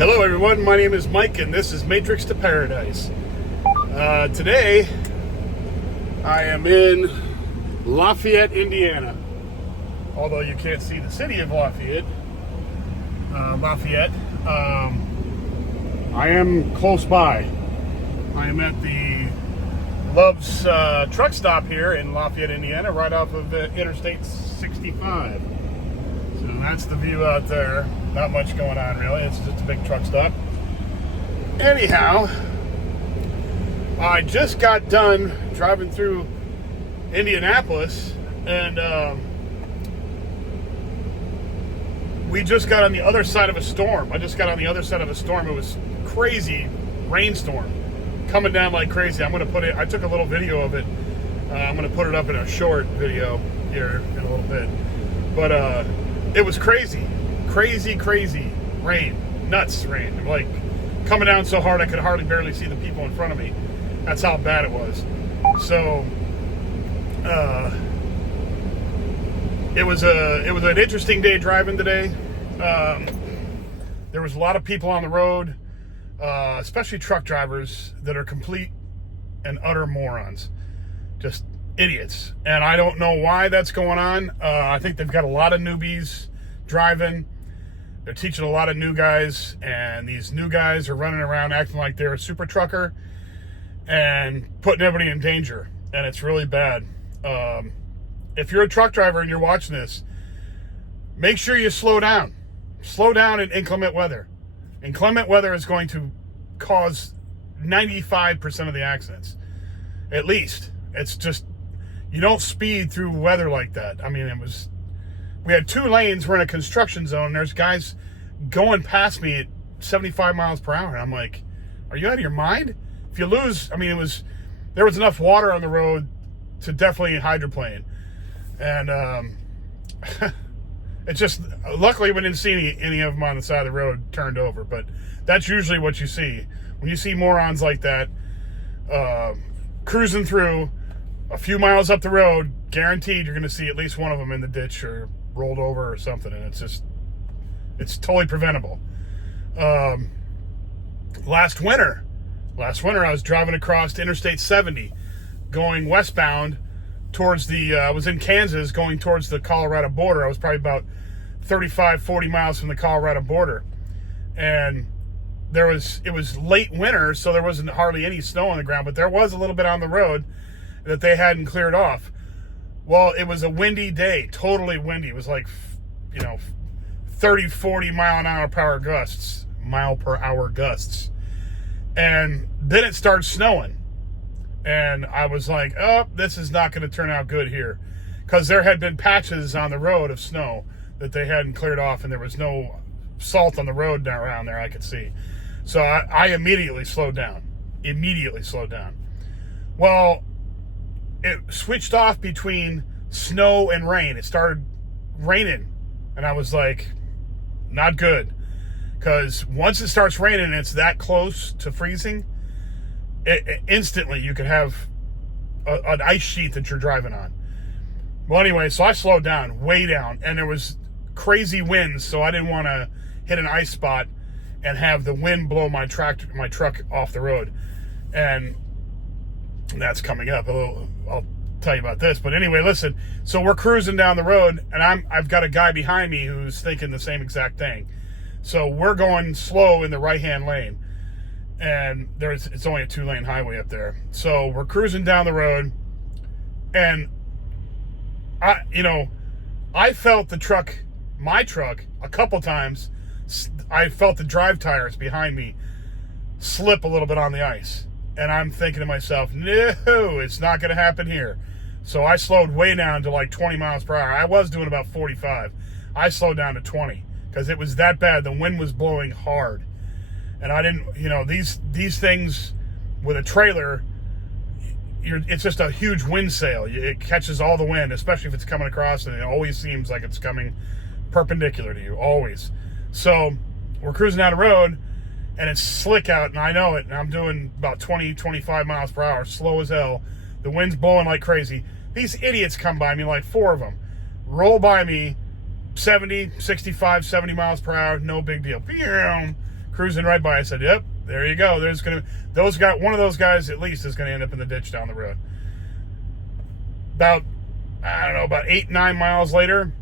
Hello everyone, my name is Mike and this is Matrix to Paradise. Today I am in Lafayette, Indiana. Although you can't see the city of Lafayette. I am close by. I am at the Love's truck stop here in Lafayette, Indiana, right off of Interstate 65. So that's the view out there. Not much going on really, it's just a big truck stop. Anyhow, I just got done driving through Indianapolis and we just got on the other side of a storm. I just got on the other side of a storm. It was crazy rainstorm coming down like crazy. I took a little video of it. I'm going to put it up in a short video here in a little bit. But it was crazy rain, nuts rain, like coming down so hard I could hardly barely see the people in front of me. That's how bad it was. So it was an interesting day driving today. There was a lot of people on the road, especially truck drivers that are complete and utter morons, just idiots. And I don't know why that's going on. I think they've got a lot of newbies driving. They're teaching a lot of new guys, and these new guys are running around acting like they're a super trucker and putting everybody in danger, and it's really bad. If you're a truck driver and you're watching this, make sure you slow down. Slow down in inclement weather. Inclement weather is going to cause 95% of the accidents, at least. It's just, you don't speed through weather like that. I mean, we had 2 lanes. We're in a construction zone. And there's guys going past me at 75 miles per hour. And I'm like, are you out of your mind? If you lose, I mean, there was enough water on the road to definitely hydroplane. And it's just, luckily we didn't see any of them on the side of the road turned over. But that's usually what you see. When you see morons like that cruising through a few miles up the road, guaranteed you're going to see at least one of them in the ditch or rolled over or something, and it's totally preventable. Last winter I was driving across Interstate 70 going westbound towards I was in Kansas going towards the Colorado border. I was probably about 35-40 miles from the Colorado border, and it was late winter, so there wasn't hardly any snow on the ground, but there was a little bit on the road that they hadn't cleared off. Well, it was a windy day, totally windy. It was like, 30, 40 mile per hour gusts. And then it started snowing. And I was like, oh, this is not going to turn out good here. Because there had been patches on the road of snow that they hadn't cleared off, and there was no salt on the road around there I could see. So I immediately slowed down. Well, it switched off between snow and rain. It started raining, and I was like, not good. Because once it starts raining and it's that close to freezing, instantly you could have an ice sheet that you're driving on. Well, anyway, so I slowed down, way down, and there was crazy winds, so I didn't want to hit an ice spot and have the wind blow my truck off the road. And that's coming up. I'll tell you about this. But anyway, listen. So we're cruising down the road, and I've got a guy behind me who's thinking the same exact thing. So we're going slow in the right-hand lane, and it's only a 2-lane highway up there. So we're cruising down the road, and I felt my truck, a couple times. I felt the drive tires behind me slip a little bit on the ice. And I'm thinking to myself, no, it's not going to happen here. So I slowed way down to like 20 miles per hour. I was doing about 45. I slowed down to 20 because it was that bad. The wind was blowing hard. And I didn't, these things with a trailer, it's just a huge wind sail. It catches all the wind, especially if it's coming across, and it always seems like it's coming perpendicular to you, always. So we're cruising down the road, and it's slick out, and I know it, and I'm doing about 20, 25 miles per hour, slow as hell. The wind's blowing like crazy. These idiots come by me, like 4 of them, roll by me, 70, 65, 70 miles per hour, no big deal. cruising right by. I said, yep, there you go. There's going to, one of those guys at least is going to end up in the ditch down the road. About 8-9 miles later,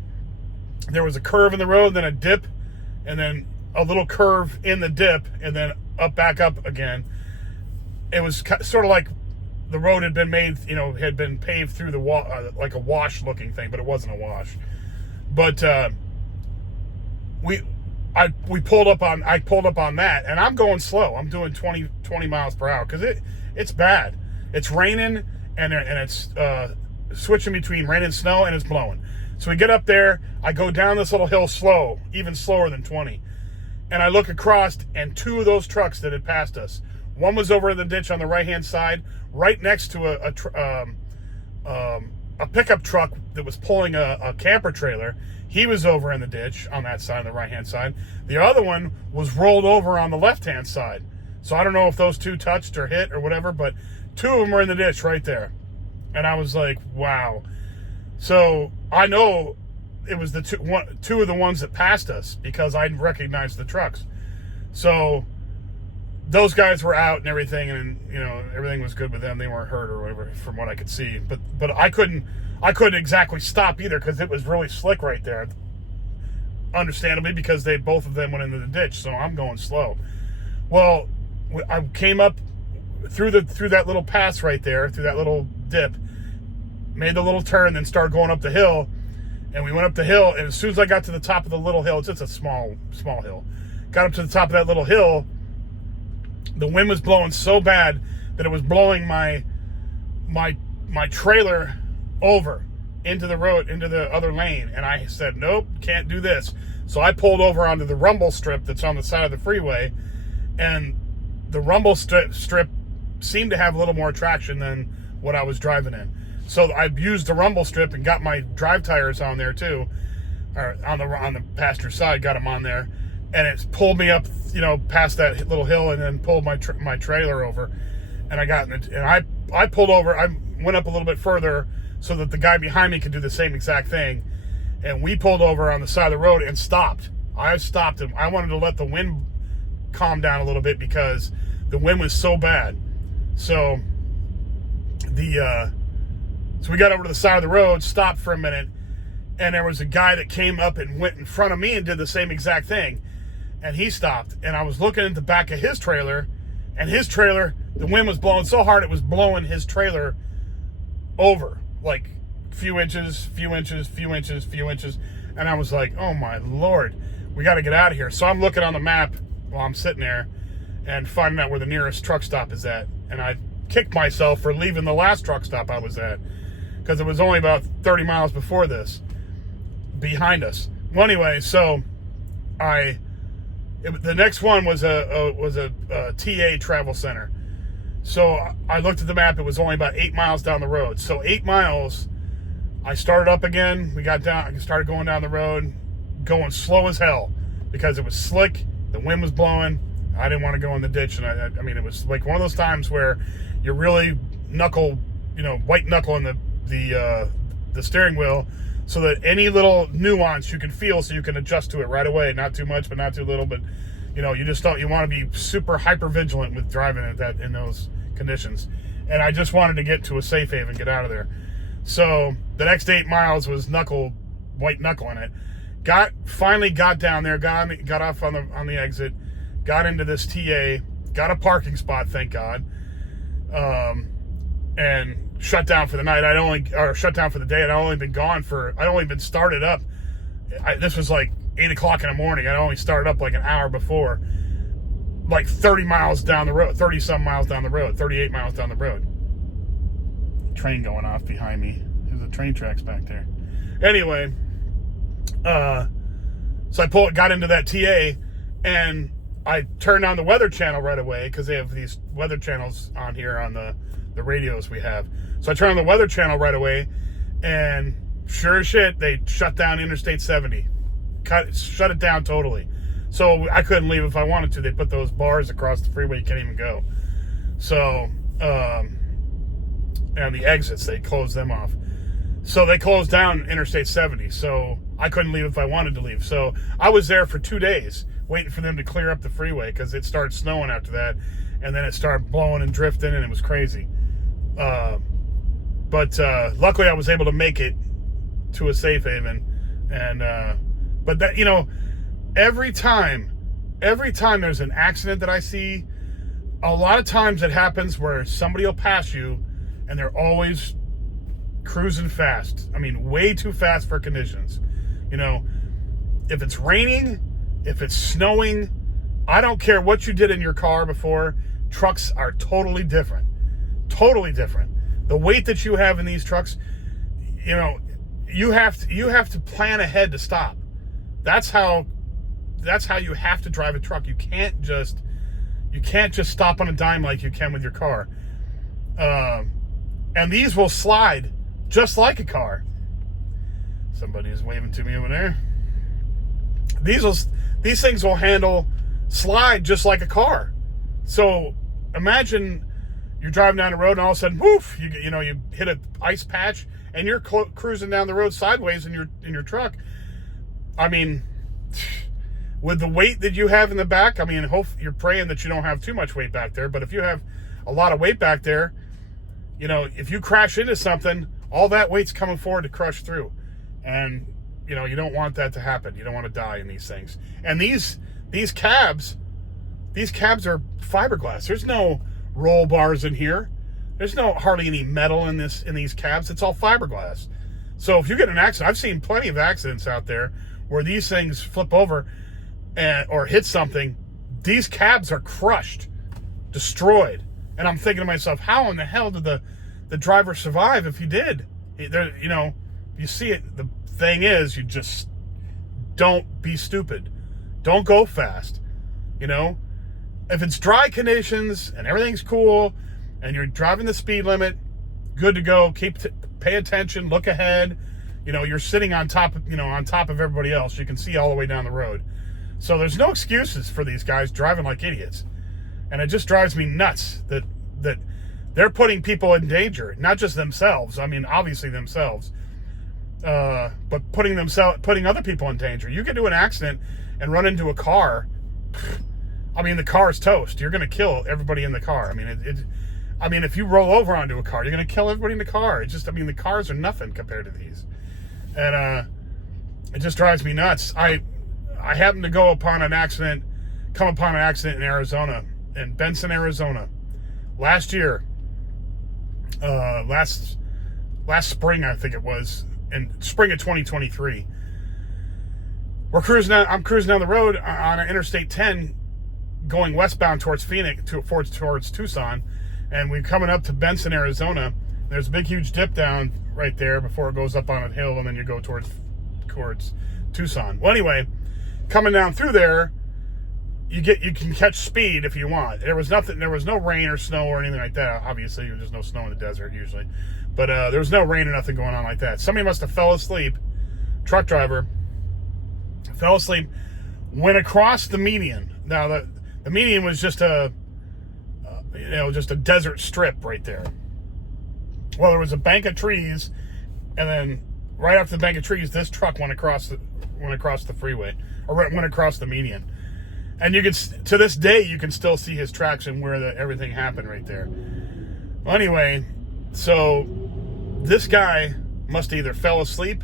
there was a curve in the road, then a dip, and then a little curve in the dip, and then back up again. It was sort of like the road had been made, had been paved through the like a wash looking thing, but it wasn't a wash. But I pulled up on that, and I'm going slow. I'm doing 20 miles per hour because it's bad. It's raining, and it's switching between rain and snow, and it's blowing. So we get up there. I go down this little hill slow, even slower than 20. And I look across, and two of those trucks that had passed us. One was over in the ditch on the right-hand side, right next to a pickup truck that was pulling a camper trailer. He was over in the ditch on that side, on the right-hand side. The other one was rolled over on the left-hand side. So I don't know if those two touched or hit or whatever, but two of them were in the ditch right there. And I was like, wow. So I know it was the two of the ones that passed us because I recognized the trucks. So those guys were out and everything, and everything was good with them. They weren't hurt or whatever, from what I could see. But I couldn't exactly stop either because it was really slick right there. Understandably, because both of them went into the ditch, so I'm going slow. Well, I came up through that little pass right there, through that little dip, made the little turn, then started going up the hill. And we went up the hill, and as soon as I got to the top of the little hill, it's just a small hill. Got up to the top of that little hill, the wind was blowing so bad that it was blowing my trailer over into the road, into the other lane. And I said, nope, can't do this. So I pulled over onto the rumble strip that's on the side of the freeway, and the rumble strip seemed to have a little more traction than what I was driving in. So I used the rumble strip and got my drive tires on there too, or on the passenger side, got them on there, and it pulled me up, past that little hill, and then pulled my trailer over, and I pulled over. I went up a little bit further so that the guy behind me could do the same exact thing, and we pulled over on the side of the road and stopped. I stopped him. I wanted to let the wind calm down a little bit because the wind was so bad. So So we got over to the side of the road, stopped for a minute, and there was a guy that came up and went in front of me and did the same exact thing. And he stopped, and I was looking at the back of his trailer, and his trailer, the wind was blowing so hard it was blowing his trailer over, like few inches. And I was like, oh my Lord, we got to get out of here. So I'm looking on the map while I'm sitting there and finding out where the nearest truck stop is at. And I kicked myself for leaving the last truck stop I was at, because it was only about 30 miles before this, behind us. Well, anyway, so the next one was a TA travel center. So I looked at the map. It was only about 8 miles down the road. So 8 miles, I started up again. I started going down the road, going slow as hell because it was slick. The wind was blowing. I didn't want to go in the ditch, and I mean, it was like one of those times where you're really white knuckling the steering wheel, so that any little nuance you can feel, so you can adjust to it right away. Not too much, but not too little. But you want to be super hyper vigilant with driving in those conditions. And I just wanted to get to a safe haven, get out of there. So the next 8 miles was white knuckling it. Finally got down there, got off on the exit, got into this TA, got a parking spot, thank God, and shut down for the night. Shut down for the day. I'd only been started up. This was like 8 o'clock in the morning. I'd only started up like an hour before, like 30 miles down the road, 30-some miles down the road, 38 miles down the road. Train going off behind me. There's a train tracks back there. Anyway, so I got into that TA, and I turned on the Weather Channel right away, because they have these weather channels on here on the radios we have. So I turned on the Weather Channel right away, and sure as shit, they shut down Interstate 70. Shut it down totally. So I couldn't leave if I wanted to. They put those bars across the freeway, you can't even go. So, and the exits, they closed them off. So they closed down Interstate 70. So I couldn't leave if I wanted to leave. So I was there for 2 days waiting for them to clear up the freeway because it started snowing after that, and then it started blowing and drifting, and it was crazy. But luckily I was able to make it to a safe haven. And but that, you know, every time there's an accident that I see, a lot of times it happens where somebody will pass you and they're always cruising fast. I mean, way too fast for conditions. You know, if it's raining, if it's snowing, I don't care what you did in your car before, trucks are totally different. Totally different. The weight that you have in these trucks, you know, you have to plan ahead to stop. That's how you have to drive a truck. You can't just stop on a dime like you can with your car. And these will slide just like a car. Somebody is waving to me over there. These things will slide just like a car. So imagine you're driving down the road and all of a sudden, woof, you hit an ice patch and you're cruising down the road sideways in your truck. I mean, with the weight that you have in the back, I mean, you're praying that you don't have too much weight back there. But if you have a lot of weight back there, you know, if you crash into something, all that weight's coming forward to crush through. And, you know, you don't want that to happen. You don't want to die in these things. And these cabs are fiberglass. There's no roll bars in here. There's hardly any metal in these cabs. It's all fiberglass. So if you get in an accident, I've seen plenty of accidents out there where these things flip over or hit something. These cabs are crushed, destroyed. And I'm thinking to myself, how in the hell did the driver survive if he did? You know, you see it. The thing is, you just don't be stupid. Don't go fast. You know, if it's dry conditions and everything's cool and you're driving the speed limit, good to go. Pay attention, look ahead. You know, you're sitting on top of everybody else. You can see all the way down the road. So there's no excuses for these guys driving like idiots. And it just drives me nuts that they're putting people in danger, not just themselves. I mean, obviously themselves, but putting other people in danger. You could do an accident and run into a car. I mean, the car's toast. You're going to kill everybody in the car. I mean, if you roll over onto a car, you're going to kill everybody in the car. The cars are nothing compared to these. And it just drives me nuts. I happened to come upon an accident in Arizona, in Benson, Arizona, last year. Last spring, I think it was, in spring of 2023. I'm cruising down the road on Interstate 10, going westbound towards Phoenix, towards Tucson, and we're coming up to Benson, Arizona. There's a big, huge dip down right there before it goes up on a hill, and then you go towards Tucson. Well, anyway, coming down through there, you can catch speed if you want. There was no rain or snow or anything like that. Obviously, there's no snow in the desert usually, but there was no rain or nothing going on like that. Somebody must have fell asleep. Truck driver fell asleep, went across the median. Now the median was just a desert strip right there. Well, there was a bank of trees, and then right after the bank of trees, this truck went across the freeway, or went across the median. And to this day, you can still see his tracks and where everything happened right there. Well, anyway, so this guy must either fell asleep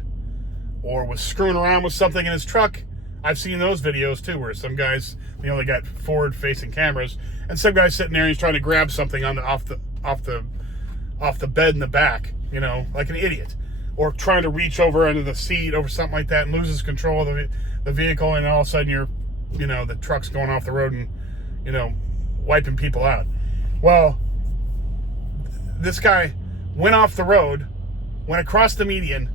or was screwing around with something in his truck. I've seen those videos too, where some guys, they got forward-facing cameras, and some guy's sitting there and he's trying to grab something off the bed in the back, like an idiot, or trying to reach over under the seat over something like that and loses control of the vehicle, and all of a sudden the truck's going off the road and, wiping people out. Well, this guy went off the road, went across the median.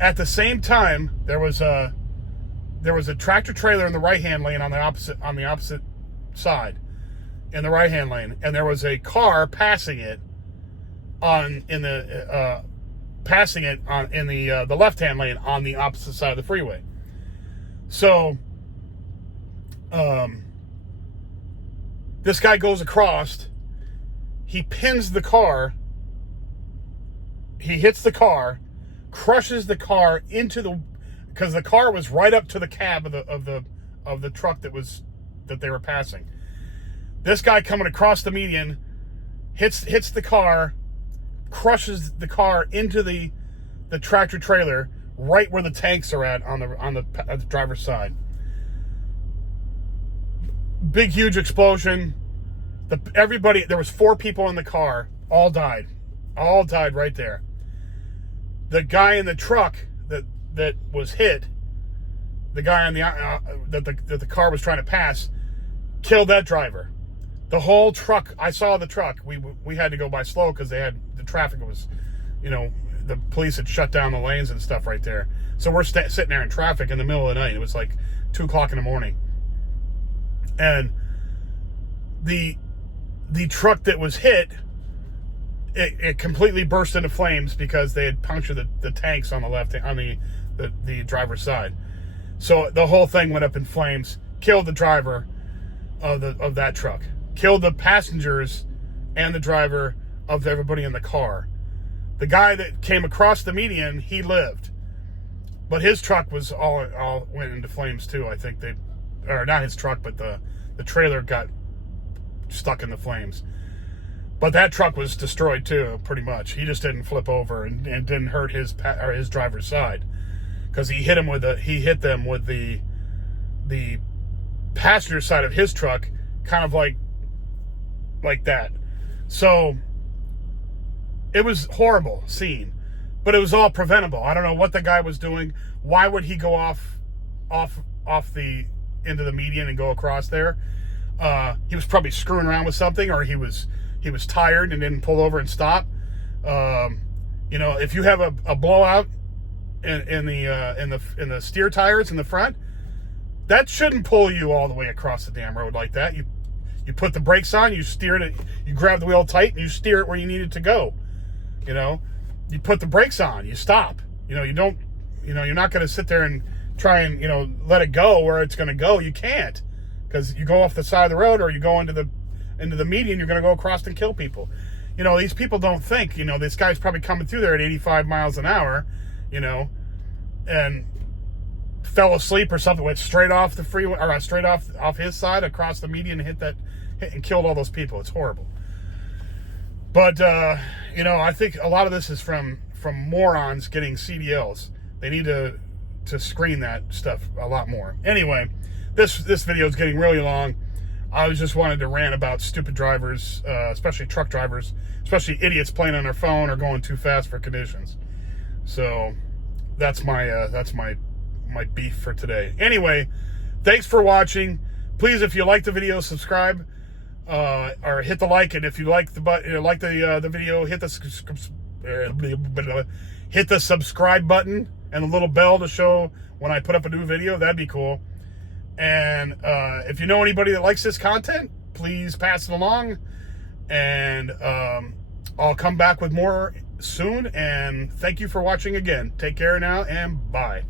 At the same time, there was a tractor trailer in the right-hand lane on the opposite side, in the right-hand lane, and there was a car passing it in the left-hand lane on the opposite side of the freeway. So this guy goes across, he pins the car, he hits the car, crushes the car because the car was right up to the cab of of the truck that they were passing. This guy coming across the median hits the car, crushes the car into the tractor trailer right where the tanks are at on the driver's side. Big, huge explosion. There was 4 people in the car, all died right there. The guy in the truck that was hit, the guy on that the car was trying to pass, killed that driver. The whole truck, I saw the truck. We had to go by slow because the traffic was, the police had shut down the lanes and stuff right there. So we're sitting there in traffic in the middle of the night. It was like 2 o'clock in the morning. And the truck that was hit, it completely burst into flames because they had punctured the tanks on the left, on the driver's side. So the whole thing went up in flames, killed the driver of that truck, killed the passengers and the driver of everybody in the car. The guy that came across the median, he lived, but his truck was all went into flames too. I think or not his truck, but the trailer got stuck in the flames. But that truck was destroyed too, pretty much. He just didn't flip over and didn't hurt his driver's side, because he hit them with the passenger side of his truck, kind of like that. So it was horrible scene, but it was all preventable. I don't know what the guy was doing. Why would he go off into the median and go across there? He was probably screwing around with something, or he was tired and didn't pull over and stop. If you have a blowout in the steer tires in the front, that shouldn't pull you all the way across the damn road like that. You put the brakes on, you steer it, you grab the wheel tight, and you steer it where you need it to go. You put the brakes on, you stop. You're not going to sit there and try and let it go where it's going to go. You can't, because you go off the side of the road, or you go into the median, you're going to go across and kill people. These people don't think, this guy's probably coming through there at 85 miles an hour, and fell asleep or something, went straight off the freeway, or straight off his side across the median and hit and killed all those people. It's horrible. But, I think a lot of this is from morons getting CDLs. They need to screen that stuff a lot more. Anyway, this video is getting really long. I just wanted to rant about stupid drivers, especially truck drivers, especially idiots playing on their phone or going too fast for conditions. So that's my beef for today. Anyway, thanks for watching. Please, if you like the video, subscribe, or hit the like. And if you like the video, hit the subscribe button and the little bell to show when I put up a new video. That'd be cool. And if you know anybody that likes this content, please pass it along. And I'll come back with more soon. And thank you for watching again. Take care now, and bye.